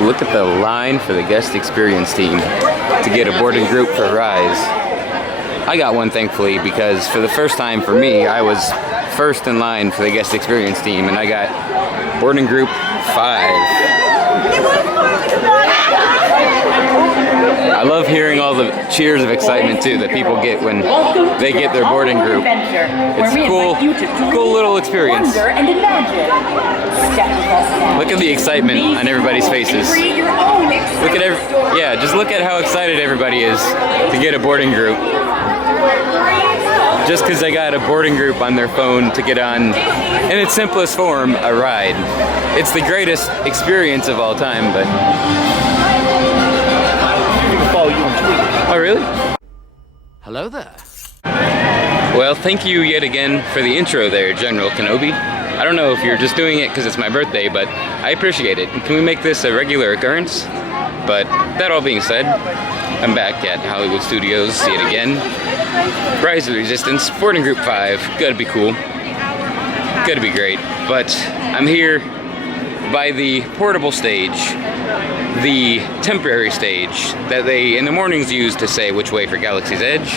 Look at the line for the guest experience team to get a boarding group for Rise. I got one, thankfully, because for the first time for me, I was first in line for the guest experience team, and I got boarding group 5. I love hearing all the cheers of excitement too that people get when they get their boarding group. It's a cool little experience. Look at the excitement on everybody's faces. Look at just look at how excited everybody is to get a boarding group. Just because they got a boarding group on their phone to get on, in its simplest form, a ride. It's the greatest experience of all time, but... Oh, really? Hello there. Well, thank you yet again for the intro there, General Kenobi. I don't know if you're just doing it because it's my birthday, but I appreciate it. Can we make this a regular occurrence? But that all being said, I'm back at Hollywood Studios, see it again. Rise of the Resistance, boarding group 5, gotta be cool. Gotta be great. But I'm here by the portable stage, the temporary stage that they in the mornings use to say which way for Galaxy's Edge,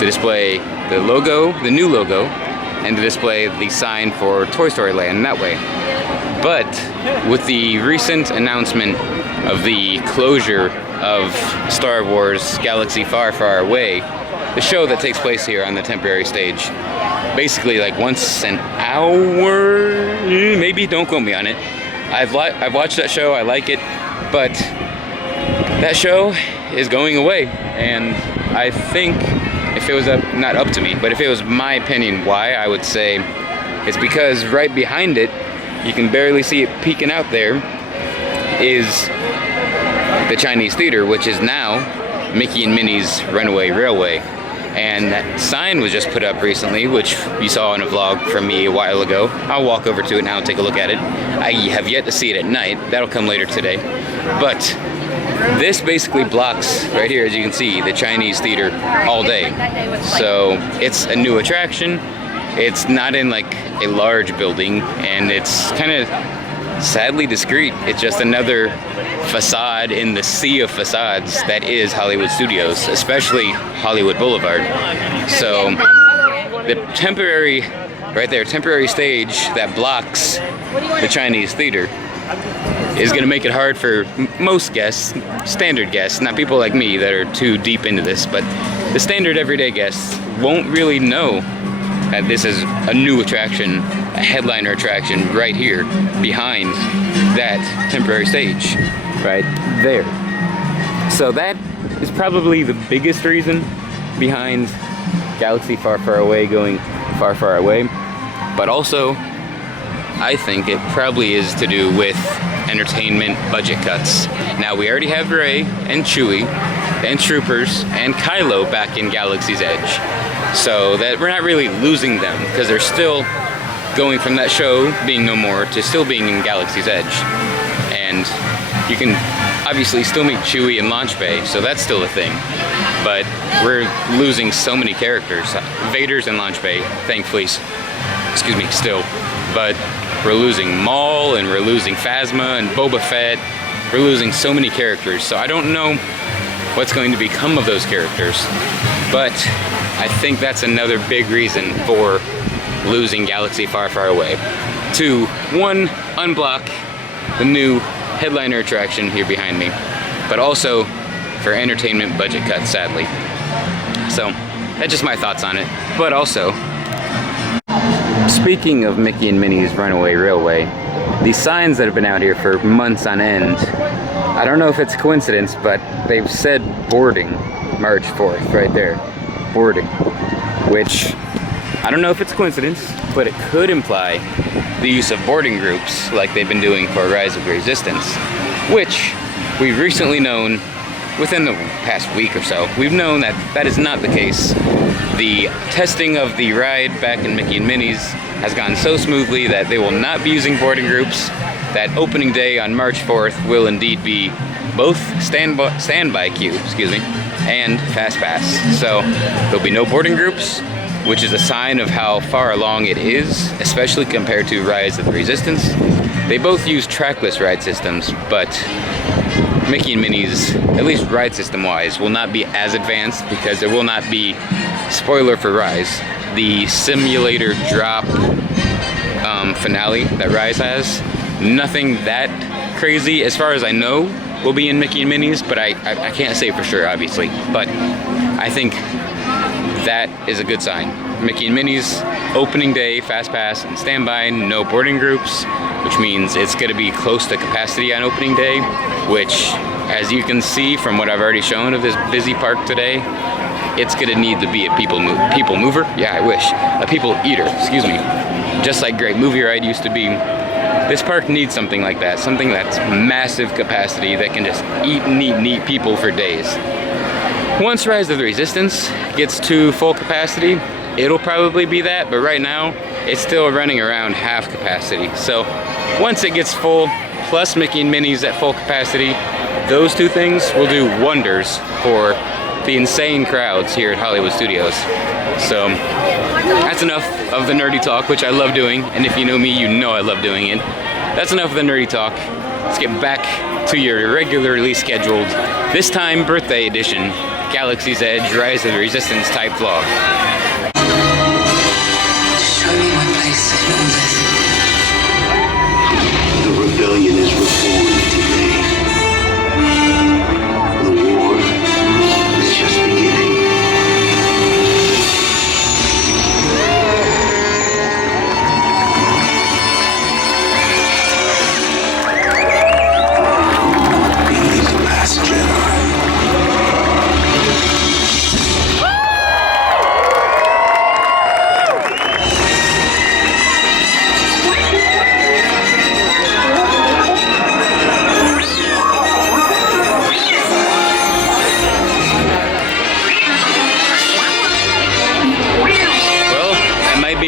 to display the logo, the new logo, and to display the sign for Toy Story Land that way. But with the recent announcement of the closure of Star Wars Galaxy Far, Far Away, the show that takes place here on the temporary stage, basically like once an hour, maybe, don't quote me on it. I've watched that show, I like it, but that show is going away, and I think if it was not up to me, but if it was my opinion why, I would say it's because right behind it, you can barely see it peeking out there, is the Chinese Theater, which is now Mickey and Minnie's Runaway Railway. And that sign was just put up recently, which you saw in a vlog from me a while ago. I'll walk over to it now and take a look at it. I have yet to see it at night. That'll come later today. But this basically blocks, right here as you can see, the Chinese Theater all day. So it's a new attraction. It's not in like a large building, and it's kind of sadly discreet. It's just another facade in the sea of facades that is Hollywood Studios, especially Hollywood Boulevard. So the temporary, right there, temporary stage that blocks the Chinese Theater is going to make it hard for most guests, standard guests, not people like me that are too deep into this, but the standard everyday guests won't really know that this is a new attraction, a headliner attraction right here behind that temporary stage, right there. So that is probably the biggest reason behind Galaxy Far, Far Away going far, far away. But also, I think it probably is to do with entertainment budget cuts. Now, we already have Rey and Chewie and Troopers and Kylo back in Galaxy's Edge. So that we're not really losing them, because they're still going from that show being no more to still being in Galaxy's Edge. And you can obviously still meet Chewie in Launch Bay, so that's still a thing. But we're losing so many characters. Vader's in Launch Bay, thankfully, excuse me, still. But we're losing Maul, and we're losing Phasma and Boba Fett. We're losing so many characters, so I don't know what's going to become of those characters. But I think that's another big reason for losing Galaxy Far, Far Away. To, one, unblock the new headliner attraction here behind me, but also for entertainment budget cuts, sadly. So, that's just my thoughts on it. But also, speaking of Mickey and Minnie's Runaway Railway, these signs that have been out here for months on end, I don't know if it's a coincidence, but they've said boarding March 4th, right there. Boarding. Which, I don't know if it's a coincidence, but it could imply the use of boarding groups like they've been doing for Rise of the Resistance, which we've recently known, within the past week or so, we've known that that is not the case. The testing of the ride back in Mickey and Minnie's has gone so smoothly that they will not be using boarding groups. That opening day on March 4th will indeed be both standby queue, and Fast Pass. So there'll be no boarding groups, which is a sign of how far along it is, especially compared to Rise of the Resistance. They both use trackless ride systems, but Mickey and Minnie's, at least ride system wise, will not be as advanced because there will not be, spoiler for Rise, the simulator drop finale that Rise has. Nothing that crazy, as far as I know, will be in Mickey and Minnie's, but I can't say for sure, obviously. But I think that is a good sign. Mickey and Minnie's opening day, fast pass and standby, no boarding groups, which means it's going to be close to capacity on opening day, which, as you can see from what I've already shown of this busy park today, it's going to need to be a people mover. Yeah, I wish. A people eater, excuse me. Just like Great Movie Ride used to be. This park needs something like that, something that's massive capacity that can just eat and eat people for days. Once Rise of the Resistance gets to full capacity, it'll probably be that, but right now, it's still running around half capacity. So once it gets full, plus Mickey and Minnie's at full capacity, those two things will do wonders for the insane crowds here at Hollywood Studios. So that's enough of the nerdy talk, which I love doing, and if you know me, you know I love doing it. That's enough of the nerdy talk. Let's get back to your regularly scheduled, this time birthday edition, Galaxy's Edge Rise of the Resistance type vlog. Show me my place in all this. The rebellion is reformed today. The war is just beginning. Be the last Jedi.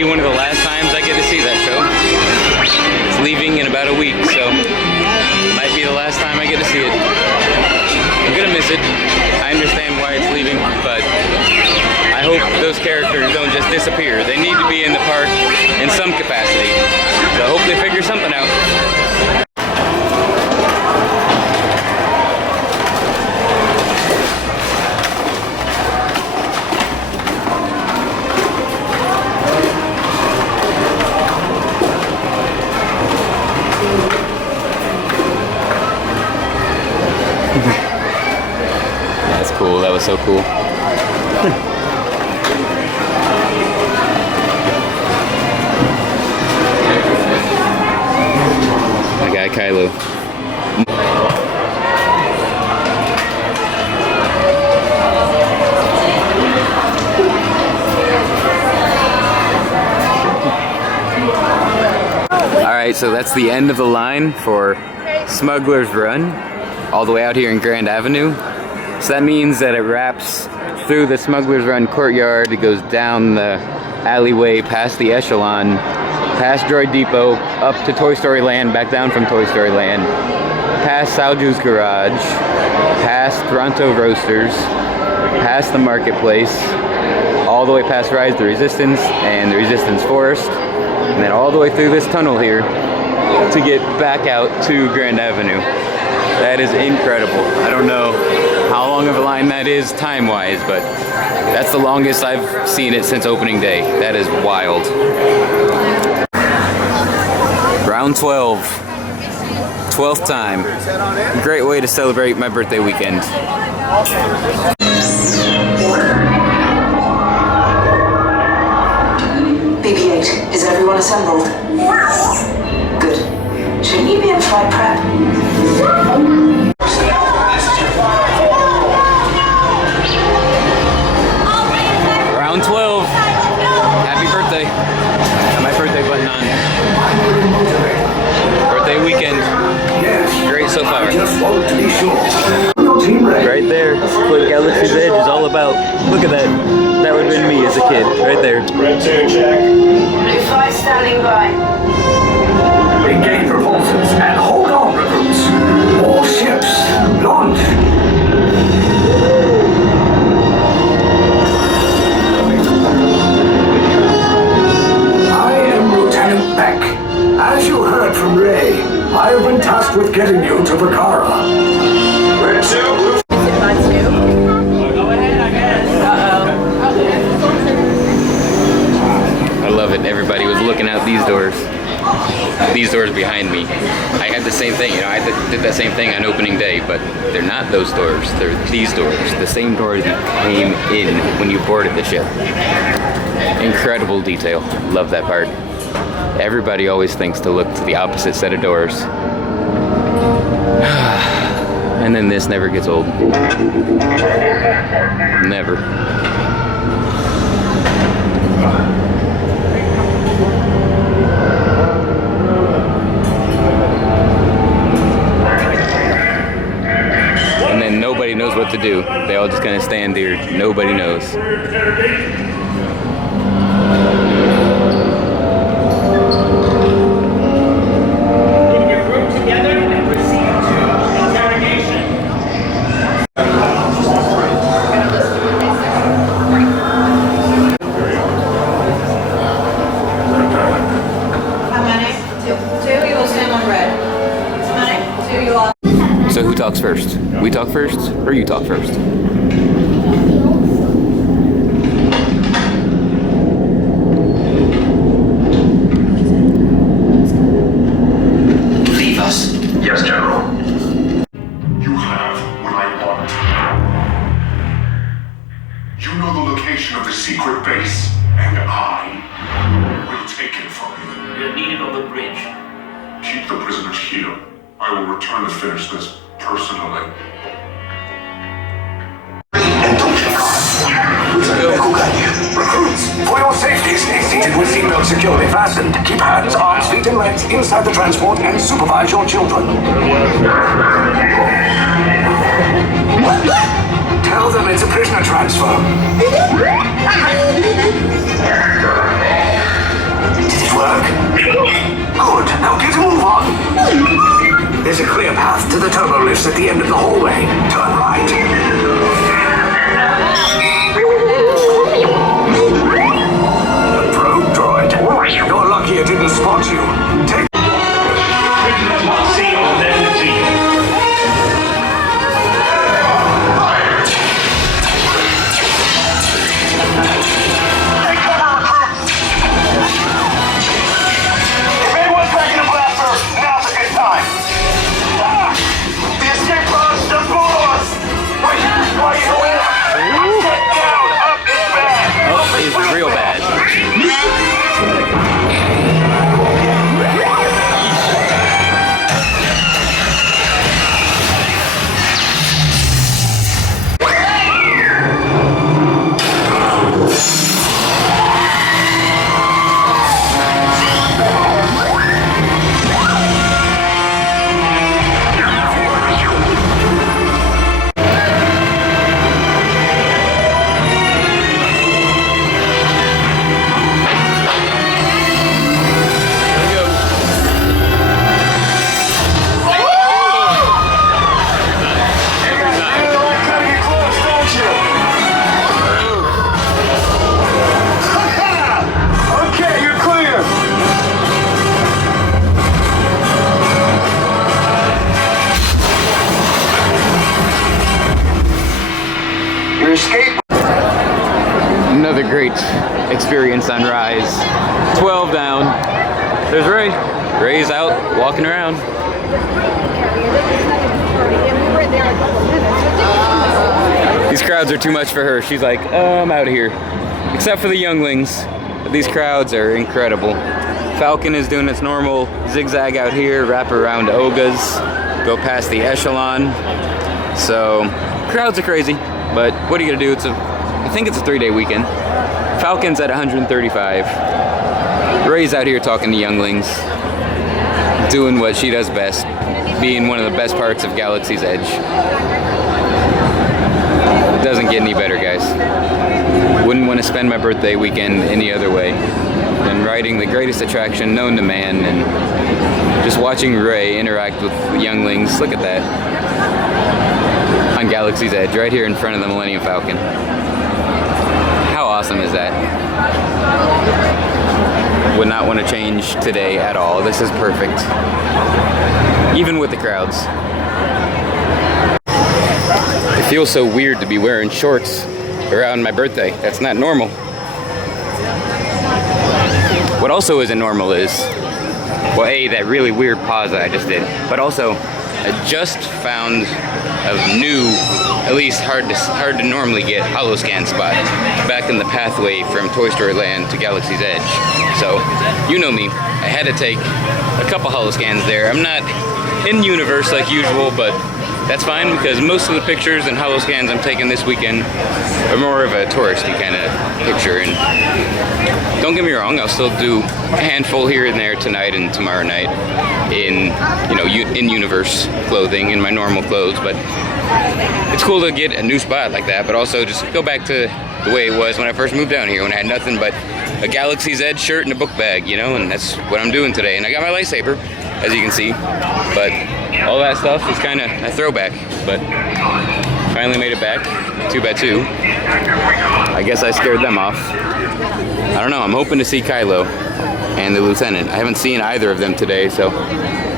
One of the last times I get to see that show. It's leaving in about a week, so might be the last time I get to see it. I'm gonna miss it. I understand why it's leaving, but I hope those characters don't just disappear. They need to be in the park in some capacity. So I hope they figure something out. That's cool, that was so cool. My guy Kylo. Alright, so that's the end of the line for Smuggler's Run, all the way out here in Grand Avenue. So that means that it wraps through the Smuggler's Run courtyard, it goes down the alleyway, past the Echelon, past Droid Depot, up to Toy Story Land, back down from Toy Story Land, past Salju's Garage, past Toronto Roasters, past the Marketplace, all the way past Rise of the Resistance and the Resistance Forest, and then all the way through this tunnel here to get back out to Grand Avenue. That is incredible. I don't know how long of a line that is time-wise, but that's the longest I've seen it since opening day. That is wild. Round 12. 12th time. Great way to celebrate my birthday weekend. BB-8, is everyone assembled? Good. Should you need me in flight prep? Round 12. Happy birthday. Got my birthday button on. Birthday weekend. Great so far. Right there. That's what Galaxy's Edge is all about. Look at that. That would have been me as a kid. Right there. Red 2, check. Blue 5 standing by. Engage propulsors and hold on, recruits. All ships, launch. I am Lieutenant Beck. As you heard from Ray, escorting you to Vakara. Red 2, blue. I love it. Everybody was looking out these doors behind me. I had the same thing, you know, I did that same thing on opening day, but they're not those doors, they're these doors. The same doors you came in when you boarded the ship. Incredible detail. Love that part. Everybody always thinks to look to the opposite set of doors. And then this never gets old. Never. And then nobody knows what to do. They all just kind of stand there. Nobody knows. So who talks first? We talk first, or you talk first? Leave us. Yes, General. You have what I want. You know the location of the secret base, and I will take it from you. You're needed on the bridge. Keep the prisoners here. I will return to finish this personally. And don't you Recruits, for your safety, stay seated with seatbelts securely fastened. Keep hands, arms, feet, and legs inside the transport and supervise your children. Tell them it's a prisoner transfer. Did it work? Good. Now get a move on. There's a clear path to the turbo lifts at the end of the hallway. Turn right. A probe droid. You're lucky it didn't spot you. Take... Real bad. Another great experience on Rise. 12 down. There's Ray. Ray's out walking around. These crowds are too much for her. She's like, I'm out of here. Except for the younglings. These crowds are incredible. Falcon is doing its normal zigzag out here, wrap around Oga's, go past the echelon. So, crowds are crazy, but what are you gonna do? I think it's a 3-day weekend. Falcon's at 135. Ray's out here talking to younglings, doing what she does best, being one of the best parts of Galaxy's Edge. It doesn't get any better, guys. Wouldn't want to spend my birthday weekend any other way than riding the greatest attraction known to man and just watching Ray interact with the younglings. Look at that. On Galaxy's Edge, right here in front of the Millennium Falcon. How awesome is that? Would not want to change today at all. This is perfect. Even with the crowds. It feels so weird to be wearing shorts around my birthday. That's not normal. What also isn't normal is, well, A, that really weird pause that I just did, but also I just found a new, at least hard to normally get holoscan spot back in the pathway from Toy Story Land to Galaxy's Edge. So, you know me, I had to take a couple holoscans there. I'm not in universe like usual, but that's fine because most of the pictures and holoscans I'm taking this weekend are more of a touristy kind of picture. And don't get me wrong, I'll still do a handful here and there tonight and tomorrow night in, you know, in universe clothing, in my normal clothes, but it's cool to get a new spot like that, but also just go back to the way it was when I first moved down here, when I had nothing but a Galaxy's Edge shirt and a book bag, you know, and that's what I'm doing today. And I got my lightsaber, as you can see, but all that stuff is kind of a throwback, but finally made it back. Too bad too. I guess I scared them off. I don't know, I'm hoping to see Kylo and the Lieutenant. I haven't seen either of them today, so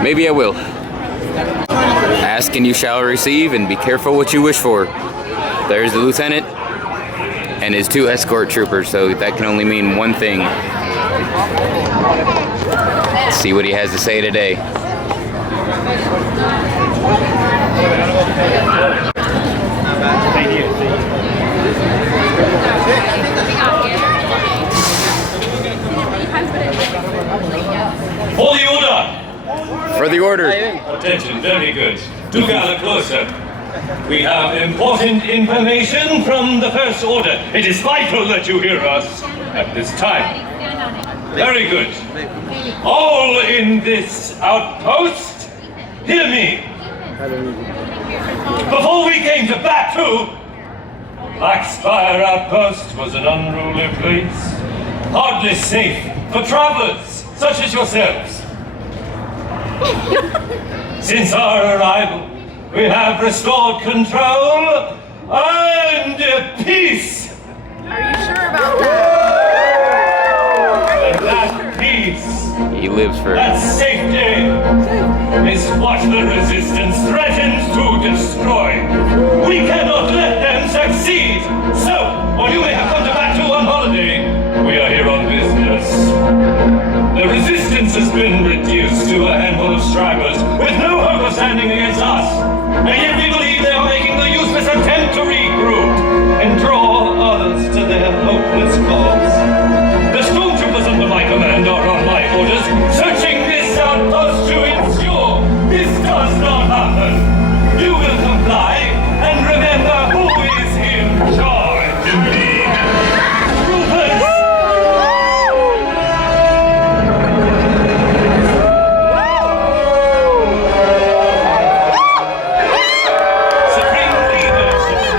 maybe I will. Ask and you shall receive, and be careful what you wish for. There's the Lieutenant and his 2 escort troopers, so that can only mean one thing. Let's see what he has to say today. Thank you. For the order! For the order. Attention, very good. Do gather closer. We have important information from the First Order. It is vital that you hear us at this time. Very good. All in this outpost, hear me. Before we came to Batuu, Blackspire Outpost was an unruly place, hardly safe for travelers such as yourselves. Since our arrival, we have restored control and peace. Are you sure about that? And that peace, He lives for that safety, is what the Resistance threatens to destroy. We cannot let them succeed. So, while you may have come to Batuu on holiday, we are here on business. The Resistance has been reduced to a handful of stragglers with no hope of standing against us. And yet we believe they are making the useless attempt to regroup and draw others to their hopeless cause. The stormtroopers under my command are on my orders, searching this outpost to ensure this does not happen. You will comply and remember who is in charge. Indeed. Troopers! Supreme leadership.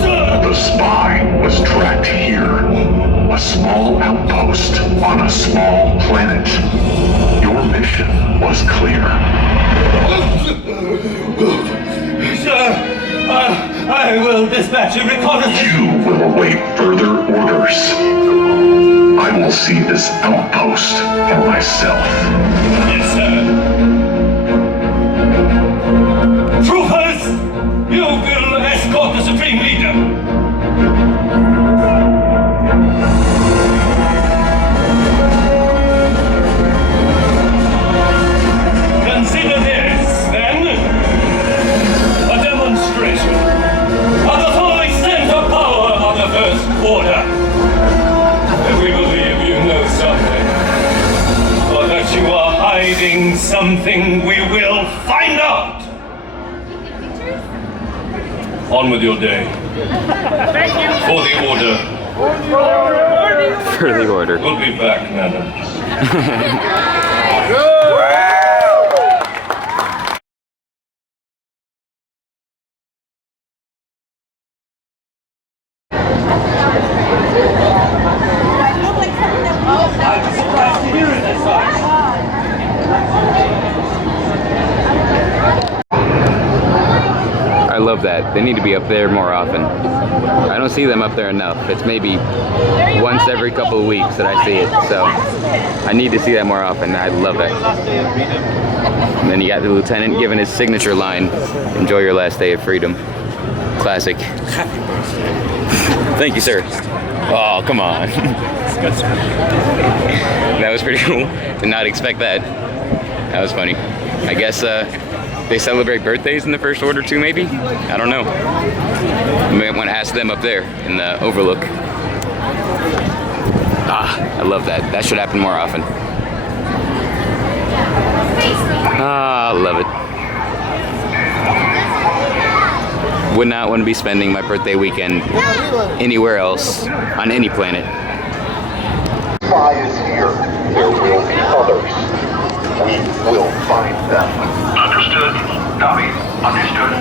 Sir! The spy was tracked here. A small outpost on a small planet. Your mission was clear. Sir, I will dispatch a reconnaissance. You will await further orders. I will see this outpost for myself. Yes, sir. Troopers, you will escort the Supreme Leader. Consider this, then, a demonstration of the full extent of power of the First Order. If we believe you know something, or that you are hiding something, we will find out. On with your day. For the order. for the order. We'll be back, madam. I'm surprised to hear it this time. I love love that. They need to be up there more often. I don't see them up there enough. It's maybe once every couple of weeks that I see it. So I need to see that more often. I love that. And then you got the lieutenant giving his signature line, "Enjoy your last day of freedom." Classic. Thank you, sir. Oh, come on. That was pretty cool. Did not expect that. That was funny. I guess they celebrate birthdays in the First Order too, maybe? I don't know. I might want to ask them up there in the overlook. Ah, I love that. That should happen more often. Ah, I love it. Would not want to be spending my birthday weekend anywhere else on any planet. Spy is here. There will be others. We will find them. Understood. Copy. Understood.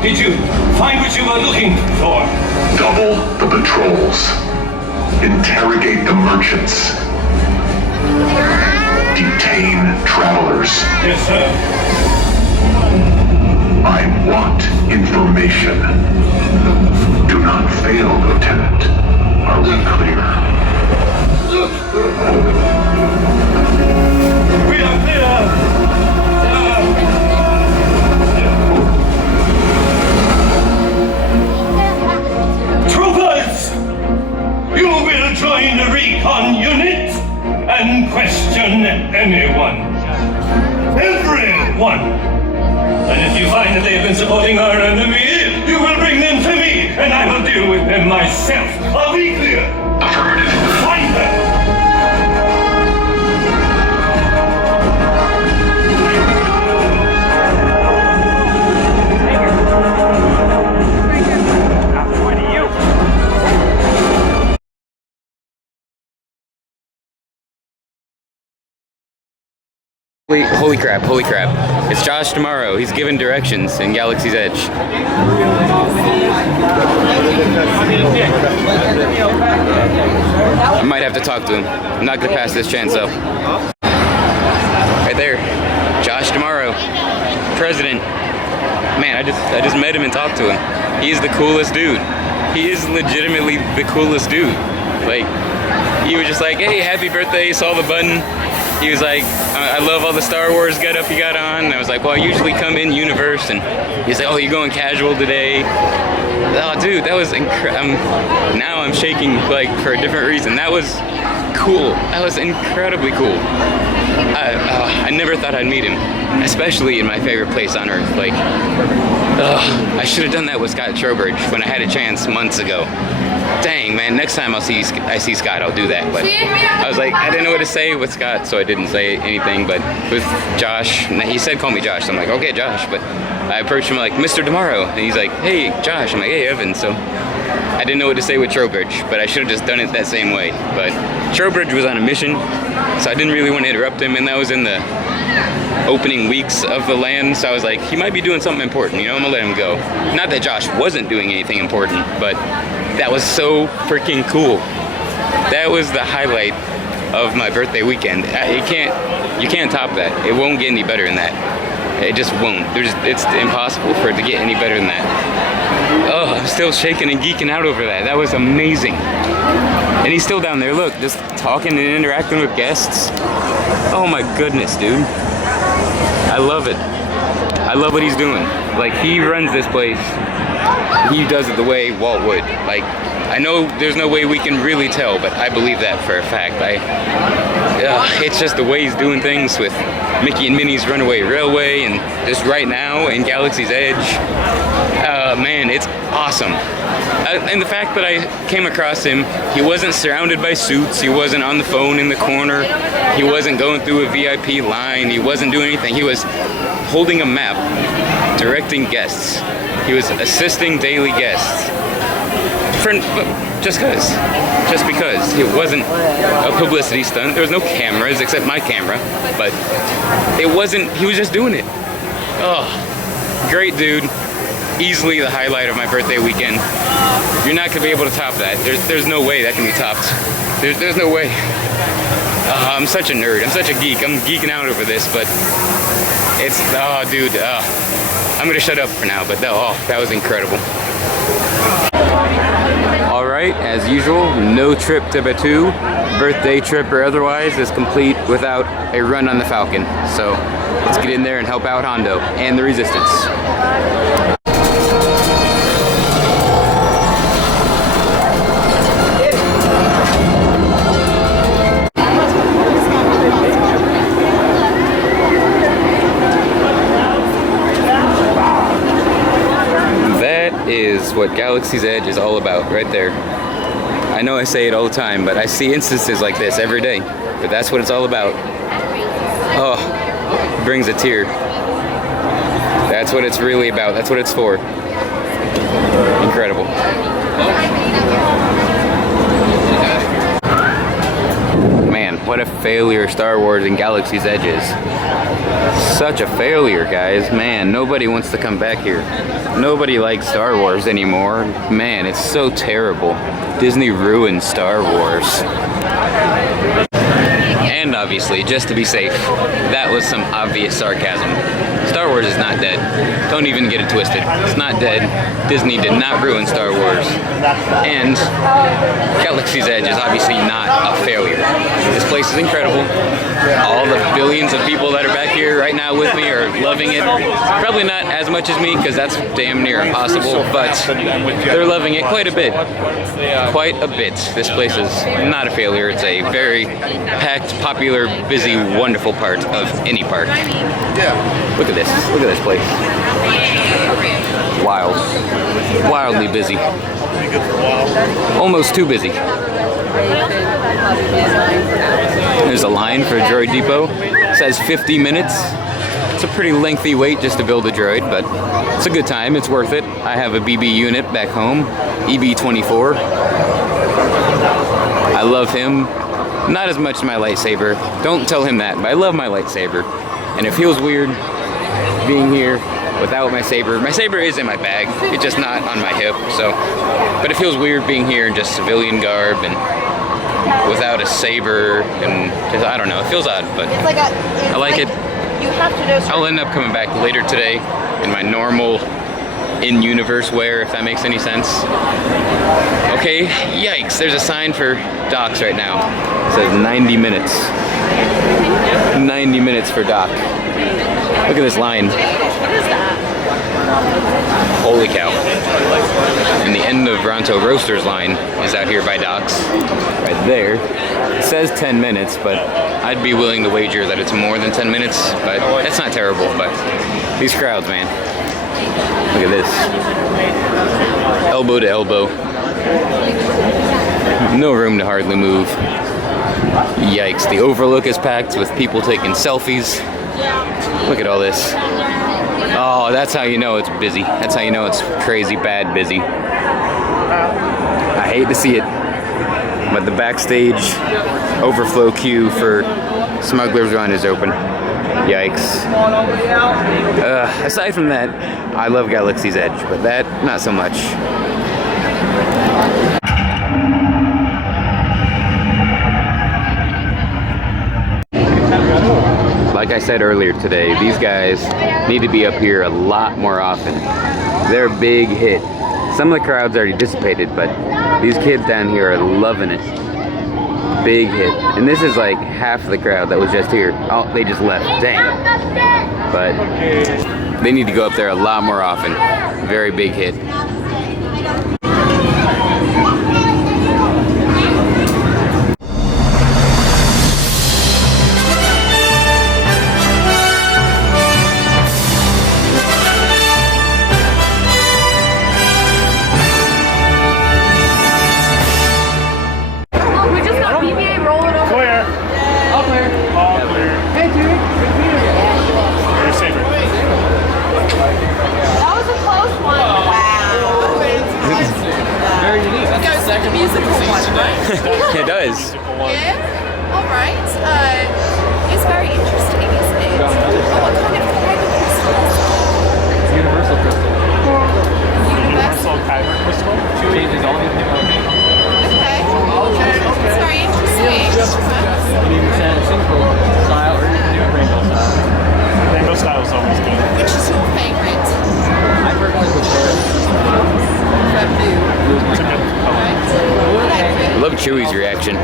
Did you find what you were looking for? Double the patrols. Interrogate the merchants. Detain travelers. Yes, sir. I want information. Do not fail, Lieutenant. Are we clear? We are clear. You will join the recon unit and question anyone. Everyone. And if you find that they have been supporting our enemy, you will bring them to me, and I will deal with them myself. Are we clear? Affirmative. Find them! Holy crap, holy crap. It's Josh tomorrow. He's giving directions in Galaxy's Edge. I might have to talk to him. I'm not gonna pass this chance though. Right there. Josh tomorrow. President. Man, I just met him and talked to him. He's the coolest dude. He is legitimately the coolest dude. Like, he was just like, hey, happy birthday, saw the button. He was like, I love all the Star Wars getup you got on. And I was like, well, I usually come in universe. And he's like, oh, you're going casual today. Oh, dude, that was incredible. Now I'm shaking like for a different reason. That was cool. That was incredibly cool. I never thought I'd meet him, especially in my favorite place on Earth. Like, I should have done that with Scott Trowbridge when I had a chance months ago. Dang, man, next time I see Scott, I'll do that. But I was like, I didn't know what to say with Scott, so I didn't say anything. But with Josh, he said call me Josh. So I'm like, okay, Josh. But I approached him like, Mr. Tomorrow. And he's like, hey, Josh. I'm like, hey, Evan. So I didn't know what to say with Trowbridge, but I should have just done it that same way. But Trowbridge was on a mission, so I didn't really want to interrupt him. And that was in the opening weeks of the land, so I was like, he might be doing something important, you know, I'm gonna let him go. Not that Josh wasn't doing anything important, but that was so freaking cool. That was the highlight of my birthday weekend. You can't top that. It won't get any better than that. It just won't. It's impossible for it to get any better than that. Oh, I'm still shaking and geeking out over that. That was amazing. And he's still down there, look, just talking and interacting with guests. Oh my goodness, dude. I love it. I love what he's doing. Like, he runs this place. He does it the way Walt would. Like, I know there's no way we can really tell, but I believe that for a fact. It's just the way he's doing things with Mickey and Minnie's Runaway Railway, and just right now in Galaxy's Edge. Man, it's awesome. And the fact that I came across him, he wasn't surrounded by suits, he wasn't on the phone in the corner, he wasn't going through a VIP line, he wasn't doing anything. He was holding a map, directing guests. He was assisting daily guests. Just because it wasn't a publicity stunt. There was no cameras except my camera, but it wasn't. He was just doing it. Oh, great dude. Easily the highlight of my birthday weekend. You're not gonna be able to top that. There's no way that can be topped. There's no way. I'm such a nerd. I'm such a geek. I'm geeking out over this, but it's, oh, dude. I'm gonna shut up for now, but that was incredible. All right, as usual, no trip to Batu, birthday trip or otherwise, is complete without a run on the Falcon. So let's get in there and help out Hondo and the Resistance. Is what Galaxy's Edge is all about right there. I know I say it all the time, but I see instances like this every day. But that's what it's all about. Oh, it brings a tear. That's what it's really about. That's what it's for. Incredible. Man, what a failure Star Wars and Galaxy's Edge is. Such a failure, guys. Man, nobody wants to come back here. Nobody likes Star Wars anymore. Man, it's so terrible. Disney ruined Star Wars. And obviously, just to be safe, that was some obvious sarcasm. Star Wars is not dead. Don't even get it twisted. It's not dead. Disney did not ruin Star Wars. And Galaxy's Edge is obviously not a failure. This place is incredible. All the billions of people that are back here right now with me are loving it. Probably not as much as me, because that's damn near impossible, but they're loving it quite a bit. Quite a bit. This place is not a failure. It's a very packed, popular, busy, wonderful part of any park. Look at this. Look at this place. Wild. Wildly busy. Almost too busy. There's a line for a droid depot. It says 50 minutes. It's a pretty lengthy wait just to build a droid, but it's a good time. It's worth it. I have a BB unit back home, EB-24. I love him. Not as much as my lightsaber. Don't tell him that, but I love my lightsaber. And it feels weird being here without my saber. My saber is in my bag. It's just not on my hip, so. But it feels weird being here in just civilian garb and without a saber, and just, I don't know. It feels odd, but I like it. You have to know. I'll end up coming back later today in my normal in-universe wear, if that makes any sense. Okay, yikes, there's a sign for docks right now. It says 90 minutes. 90 minutes for dock. Look at this line. What is that? Holy cow. And the end of Ronto Roasters line is out here by docks. Right there. It says 10 minutes, but I'd be willing to wager that it's more than 10 minutes, but that's not terrible, but these crowds, man. Look at this. Elbow to elbow. No room to hardly move. Yikes, the overlook is packed with people taking selfies. Look at all this. Oh, that's how you know it's busy. That's how you know it's crazy bad busy. I hate to see it, but the backstage overflow queue for Smuggler's Run is open. Yikes. Aside from that, I love Galaxy's Edge, but that, not so much. Like I said earlier today, these guys need to be up here a lot more often. They're a big hit. Some of the crowd's already dissipated, but these kids down here are loving it. Big hit. And this is like half the crowd that was just here. Oh, they just left. Dang. But they need to go up there a lot more often. Very big hit. That was a close one. Wow. It does. Yeah. All right. It's very interesting, isn't it? Oh, what kind of crystal is it? Universal crystal. Universal. Kyber crystal. Okay. Changes all the It's very interesting. You can even send a single style or you can do a rainbow style. Rainbow style is always good. Which is your favourite? I personally prefer Blue. blue. It's a good color. I love Chewie's reaction.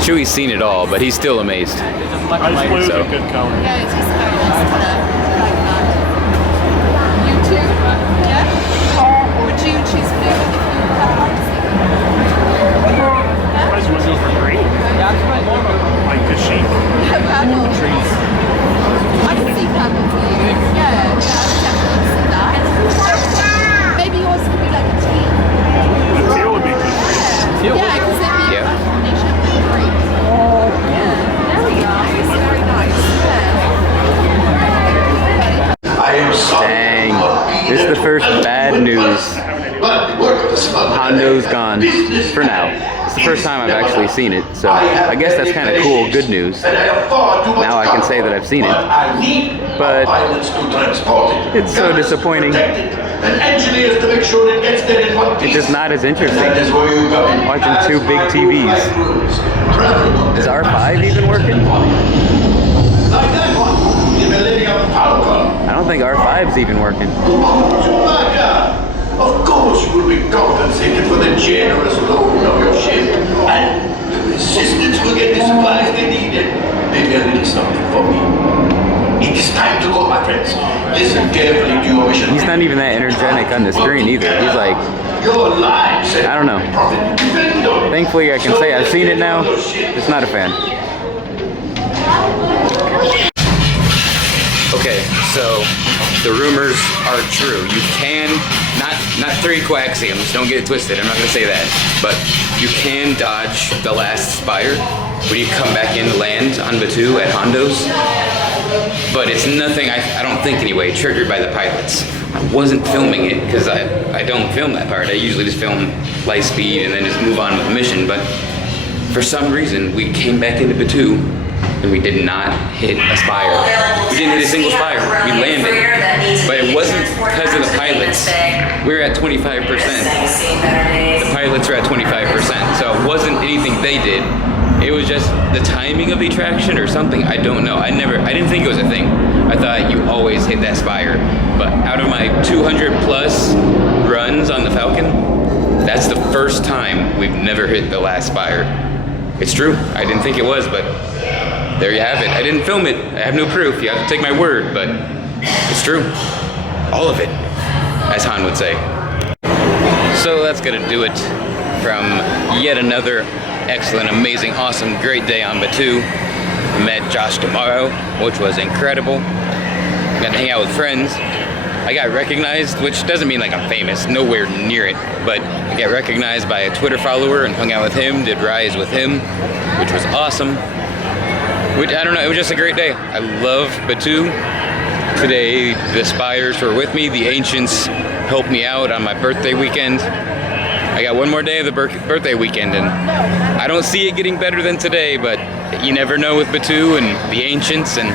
Chewie's seen it all, but he's still amazed. Ice blue is a good color. Yeah, it is very nice colour. I like that. You too? Yeah? Or would you choose blue if you had lights? Surprised you wouldn't go for green. Like the sheep. Purple. Trees. I can see purple for you. Yeah, I can definitely see that. Maybe yours could be like a teal. The teal would be good. Yeah, because it'd be Yeah. a combination of blue and green. Yeah, very nice, very nice. Yeah. I am sorry. Dang. This is the first bad news. But the work of the smuggler. Hondo's gone for now. It's the first time I've actually seen it, so I guess that's kind of cool, good news. Now I can say that I've seen it, but it's so disappointing. And engineers to make sure it gets there in one piece. It's just not as interesting. That is where you go. Watching two big TVs. Is R5 even working? Like that one. You've been living up power. I don't think R5's even working. Of course you will be compensated for the generous loan of your ship. And the resistance will get the supplies they needed. Maybe a little something for me. It is time to go, my friends. Listen carefully to your mission. He's not even that energetic on the screen either. He's like, Your lives. I don't know. Thankfully I can say I've seen it now. Just not a fan. Okay, so the rumors are true. You can, not 3 coaxioms, don't get it twisted, I'm not gonna say that, but you can dodge the last spire when you come back in land on Batu at Hondo's. But it's nothing, I don't think anyway, triggered by the pilots. I wasn't filming it because I don't film that part. I usually just film light speed and then just move on with the mission, but for some reason we came back into Batu and we did not hit a spire. We didn't hit a single spire. We landed, but it wasn't because of the pilots. We were at 25%. The pilots were at 25%, so it wasn't anything they did. It was just the timing of the attraction or something. I don't know. I didn't think it was a thing. I thought you always hit that spire. But out of my 200 plus runs on the Falcon, that's the first time we've never hit the last spire. It's true. I didn't think it was, but there you have it. I didn't film it. I have no proof. You have to take my word, but it's true. All of it, as Han would say. So that's gonna do it from yet another excellent, amazing, awesome, great day on Batu. Met Josh tomorrow, which was incredible. Got to hang out with friends. I got recognized, which doesn't mean like I'm famous, nowhere near it, but I got recognized by a Twitter follower and hung out with him, did Rise with him, which was awesome. Which, I don't know, it was just a great day. I love Batu. Today, the Spires were with me, the Ancients helped me out on my birthday weekend. I got one more day of the birthday weekend, and I don't see it getting better than today, but you never know with Batu and the Ancients, and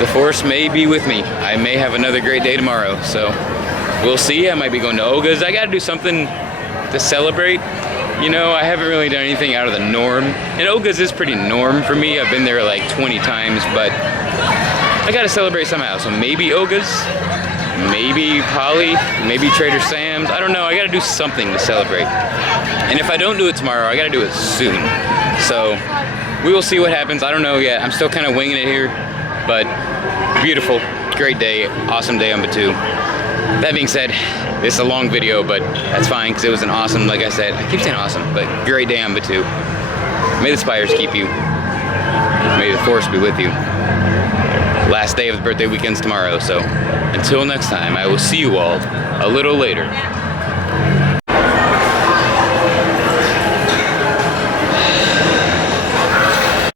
the Force may be with me. I may have another great day tomorrow, so we'll see. I might be going to Oga's. I gotta do something to celebrate. You know, I haven't really done anything out of the norm, and Oga's is pretty norm for me. I've been there like 20 times, but I gotta celebrate somehow, so maybe Oga's, maybe Polly, maybe Trader Sam's. I don't know, I gotta do something to celebrate. And if I don't do it tomorrow, I gotta do it soon. So we will see what happens. I don't know yet. I'm still kind of winging it here, but beautiful, great day, awesome day on Batu. That being said, this is a long video, but that's fine because it was an awesome, like I said, I keep saying awesome, but great day on Batu. May the Spires keep you. May the Force be with you. Last day of the birthday weekend's tomorrow, so until next time, I will see you all a little later.